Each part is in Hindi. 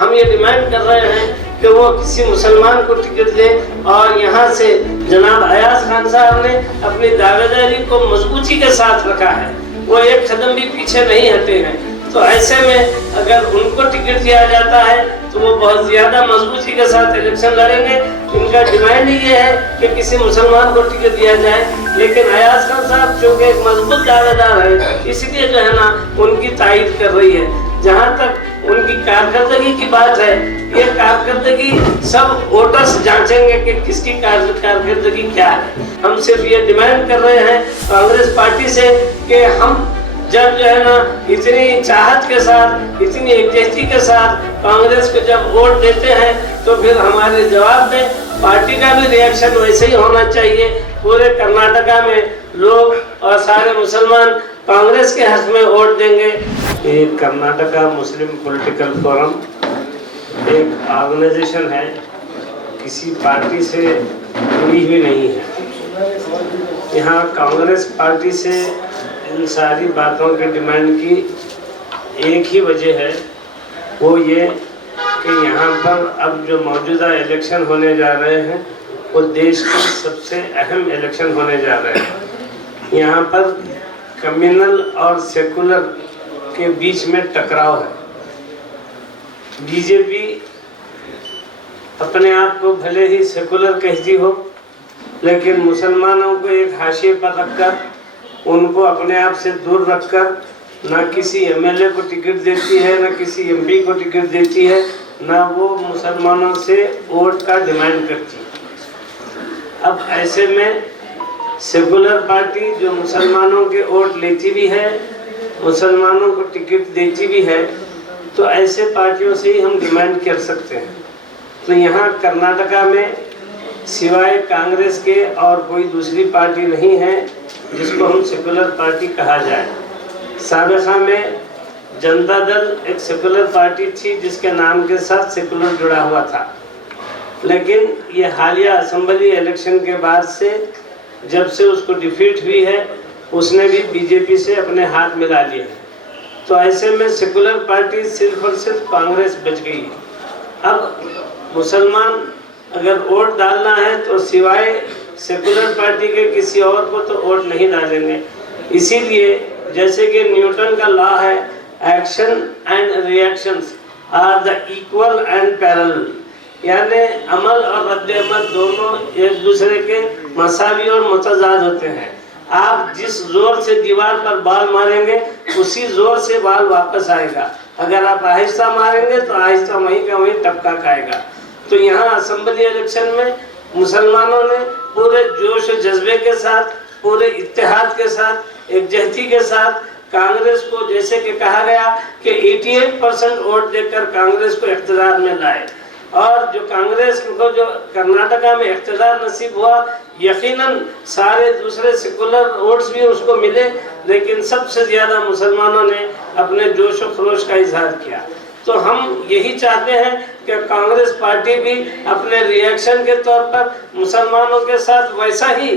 हम ये डिमांड कर रहे हैं कि वो किसी मुसलमान को टिकट दे। और यहाँ से जनाब अयाज खान साहब ने अपनी दावेदारी को मजबूती के साथ रखा है, वो एक कदम भी पीछे नहीं हटे हैं। तो ऐसे में अगर उनको टिकट दिया जाता है तो वो बहुत ज़्यादा मजबूती के साथ इलेक्शन लड़ेंगे। इनका डिमांड ये है कि किसी मुसलमान को टिकट दिया जाए, लेकिन अयाज खान साहब चूँकि एक मजबूत दावेदार है, इसलिए जो है ना उनकी तायद कर रही है। जहाँ तक उनकी कारकर्दगी की बात है, ये कारकर्दगी सब वोटर्स जांचेंगे कि किसकी कारकर्दगी क्या है। हम सिर्फ ये डिमांड कर रहे हैं कांग्रेस पार्टी से कि हम जब जो है ना इतनी चाहत के साथ, इतनी एकजुटता के साथ कांग्रेस को जब वोट देते हैं तो फिर हमारे जवाब में पार्टी का भी रिएक्शन वैसे ही होना चाहिए। पूरे कर्नाटका में लोग और सारे मुसलमान कांग्रेस के हक में वोट देंगे। ये कर्नाटका मुस्लिम पॉलिटिकल फोरम एक ऑर्गेनाइजेशन है, किसी पार्टी से जुड़ी हुई नहीं है। यहाँ कांग्रेस पार्टी से इन सारी बातों के डिमांड की एक ही वजह है, वो ये कि यहाँ पर अब जो मौजूदा इलेक्शन होने जा रहे हैं वो देश के सबसे अहम इलेक्शन होने जा रहे हैं। यहाँ पर कम्युनल और सेकुलर के बीच में टकराव है। बीजेपी अपने आप को भले ही सेकुलर कहती हो, लेकिन मुसलमानों को एक हाशिए पर रखकर, उनको अपने आप से दूर रखकर ना किसी एमएलए को टिकट देती है, ना किसी एमपी को टिकट देती है, ना वो मुसलमानों से वोट का डिमांड करती है। अब ऐसे में सेकुलर पार्टी जो मुसलमानों के वोट लेती भी है, मुसलमानों को टिकट देती भी है, तो ऐसे पार्टियों से ही हम डिमांड कर सकते हैं। तो यहाँ कर्नाटका में सिवाय कांग्रेस के और कोई दूसरी पार्टी नहीं है जिसको हम सेकुलर पार्टी कहा जाए। साबिक़ा में जनता दल एक सेकुलर पार्टी थी जिसके नाम के साथ सेकुलर जुड़ा हुआ था, लेकिन ये हालिया असेंबली इलेक्शन के बाद से जब से उसको डिफीट हुई है, उसने भी बीजेपी से अपने हाथ मिला लिए हैं। तो ऐसे में सेकुलर पार्टी सिर्फ और सिर्फ कांग्रेस बच गई है। अब मुसलमान अगर वोट डालना है तो सिवाय सेकुलर पार्टी के किसी और को तो वोट नहीं डालेंगे। इसीलिए जैसे कि न्यूटन का लॉ है, action and reactions are the equal and parallel, यानी अमल और रद्द-ए-अमल दोनों एक दूसरे के मसावी और मुतजाद होते हैं। आप जिस जोर से दीवार पर बाल मारेंगे उसी जोर से बाल वापस आएगा। अगर आप आहिस्ता मारेंगे तो आहिस्ता वहीं का वहीं टपका खाएगा। तो यहाँ असेंबली इलेक्शन में मुसलमानों ने पूरे जोश और जज्बे के साथ, पूरे इत्तेहाद के साथ, एकजुटता के साथ कांग्रेस को, जैसे कि कहा गया कि 88% वोट देकर कांग्रेस को इख्तियार में लाए। और जो कांग्रेस को जो कर्नाटका में इख्तियार नसीब हुआ, यकीनन सारे दूसरे सेकुलर वोट्स भी उसको मिले, लेकिन सबसे ज़्यादा मुसलमानों ने अपने जोश और खरोश का इजहार किया। तो हम यही चाहते हैं कि कांग्रेस पार्टी भी अपने रिएक्शन के तौर पर मुसलमानों के साथ वैसा ही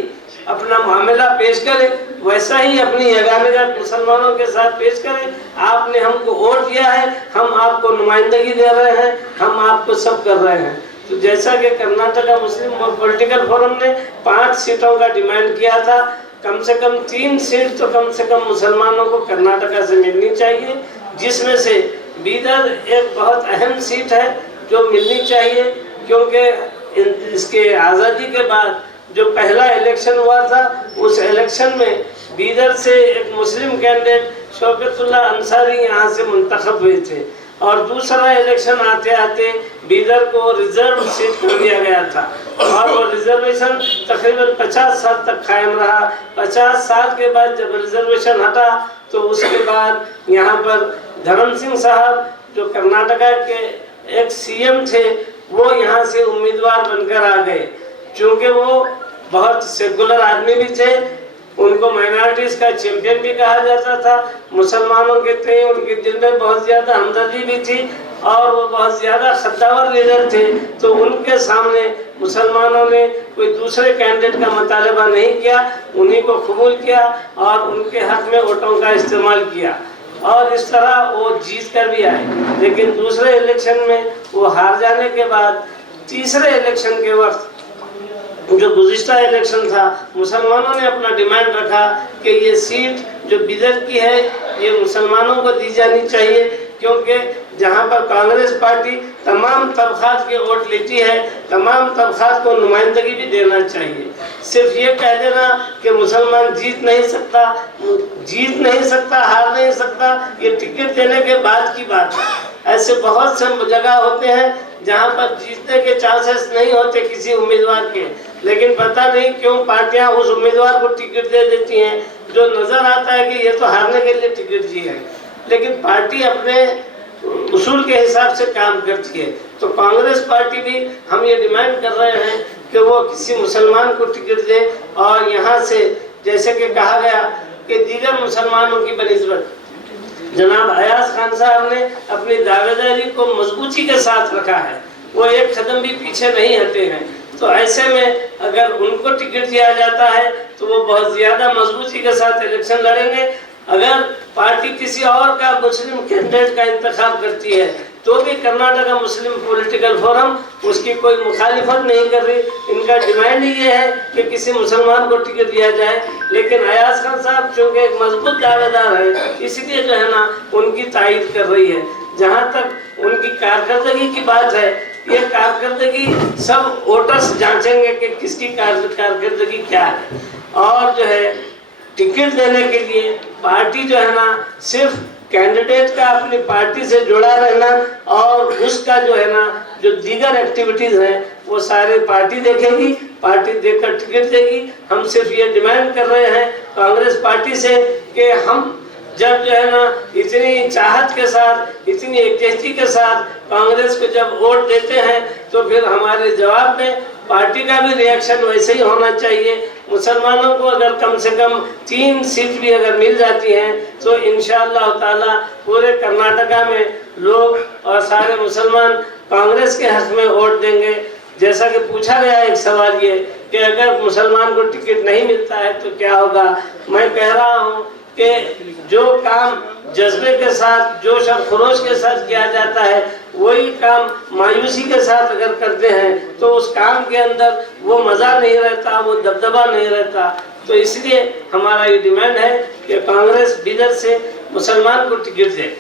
अपना मामला पेश करे, वैसा ही अपनी यगानजात मुसलमानों के साथ पेश करें। आपने हमको वोट दिया है, हम आपको नुमाइंदगी दे रहे हैं, हम आपको सब कर रहे हैं। तो जैसा कि कर्नाटका मुस्लिम पॉलिटिकल फोरम ने 5 सीटों का डिमांड किया था, कम से कम 3 सीट तो कम से कम मुसलमानों को कर्नाटका से मिलनी चाहिए, जिसमें से बीदर एक बहुत अहम सीट है जो मिलनी चाहिए, क्योंकि इसके आज़ादी के बाद जो पहला इलेक्शन हुआ था, उस इलेक्शन में बीदर से एक मुस्लिम कैंडिडेट शौकतुल्लाह अंसारी यहाँ से मुंतखब हुए थे, और दूसरा इलेक्शन आते आते बीदर को रिजर्व सीट कर दिया गया था, और वो रिजर्वेशन तकरीबन 50 साल तक कायम रहा। 50 साल के बाद जब रिजर्वेशन हटा तो उसके बाद यहाँ पर धर्म सिंह साहब जो कर्नाटका के एक सीएम थे, वो यहाँ से उम्मीदवार बनकर आ गए। चूँकि वो बहुत सेकुलर आदमी भी थे, उनको माइनॉरिटीज़ का चैंपियन भी कहा जाता था, मुसलमानों के थे, उनके दिल में बहुत ज़्यादा हमदर्दी भी थी, और वो बहुत ज़्यादा खद्दावर लीडर थे। तो उनके सामने मुसलमानों ने कोई दूसरे कैंडिडेट का मुतालबा नहीं किया, उन्हीं को कबूल किया और उनके हक में वोटों का इस्तेमाल किया। और इस तरह वो जीत कर भी आए। लेकिन दूसरे इलेक्शन में वो हार जाने के बाद तीसरे इलेक्शन के वक्त, जो गुज़िश्ता इलेक्शन था, मुसलमानों ने अपना डिमांड रखा कि ये सीट जो बिदर की है ये मुसलमानों को दी जानी चाहिए, क्योंकि जहाँ पर कांग्रेस पार्टी तमाम तबक़ात के वोट लेती है, तमाम तबक़ात को नुमाइंदगी भी देना चाहिए। सिर्फ ये कह देना कि मुसलमान जीत नहीं सकता, हार नहीं सकता, ये टिकट देने के बाद की बात है। ऐसे बहुत से जगह होते हैं जहाँ पर जीतने के चांसेस नहीं होते किसी उम्मीदवार के, लेकिन पता नहीं क्यों पार्टियां उस उम्मीदवार को टिकट दे देती हैं जो नज़र आता है कि ये तो हारने के लिए टिकट दी है। लेकिन पार्टी अपने उसूल के हिसाब से काम करती है। तो कांग्रेस पार्टी भी हम ये डिमांड कर रहे हैं कि वो किसी मुसलमान को टिकट दे, और यहाँ से जैसे कि कहा गया कि दीगर मुसलमानों की बनिस्बत जनाब अयाज खान साहब ने अपनी दावेदारी को मजबूती के साथ रखा है, वो एक कदम भी पीछे नहीं हटे हैं। तो ऐसे में अगर उनको टिकट दिया जाता है तो वो बहुत ज़्यादा मजबूती के साथ इलेक्शन लड़ेंगे। अगर पार्टी किसी और का मुस्लिम कैंडिडेट का इंतखाब करती है तो भी कर्नाटका मुस्लिम पॉलिटिकल फोरम उसकी कोई मुखालिफत नहीं कर रही। इनका डिमांड ये है कि किसी मुसलमान को टिकट दिया जाए, लेकिन अयाज खान साहब चूँकि एक मजबूत दावेदार है इसलिए जो है ना उनकी तायीद कर रही है। जहाँ तक उनकी कारकर्दगी की बात है, ये कारकर्दगी सब वोटर्स जांचेंगे कि किसकी कारकर्दगी क्या है। और जो है टिकट देने के लिए पार्टी जो है ना सिर्फ कैंडिडेट का अपनी पार्टी से जुड़ा रहना और उसका जो है ना जो दीगर एक्टिविटीज़ हैं वो सारे पार्टी देखेगी, पार्टी देखकर टिकट देगी। हम सिर्फ ये डिमांड कर रहे हैं कांग्रेस पार्टी से कि हम जब जो है ना इतनी चाहत के साथ, इतनी एकजुटता के साथ कांग्रेस को जब वोट देते हैं तो फिर हमारे जवाब में पार्टी का भी रिएक्शन वैसे ही होना चाहिए। मुसलमानों को अगर कम से कम 3 सीट भी अगर मिल जाती हैं तो इंशाअल्लाह ताला पूरे कर्नाटका में लोग और सारे मुसलमान कांग्रेस के हक में वोट देंगे। जैसा कि पूछा गया एक सवाल ये कि अगर मुसलमान को टिकट नहीं मिलता है तो क्या होगा। मैं कह रहा हूँ कि जो काम जज्बे के साथ, जोश और खरोश के साथ किया जाता है वही काम मायूसी के साथ अगर करते हैं तो उस काम के अंदर वो मज़ा नहीं रहता, वो दबदबा नहीं रहता। तो इसलिए हमारा ये डिमांड है कि कांग्रेस बिदर से मुसलमान को टिकट दे।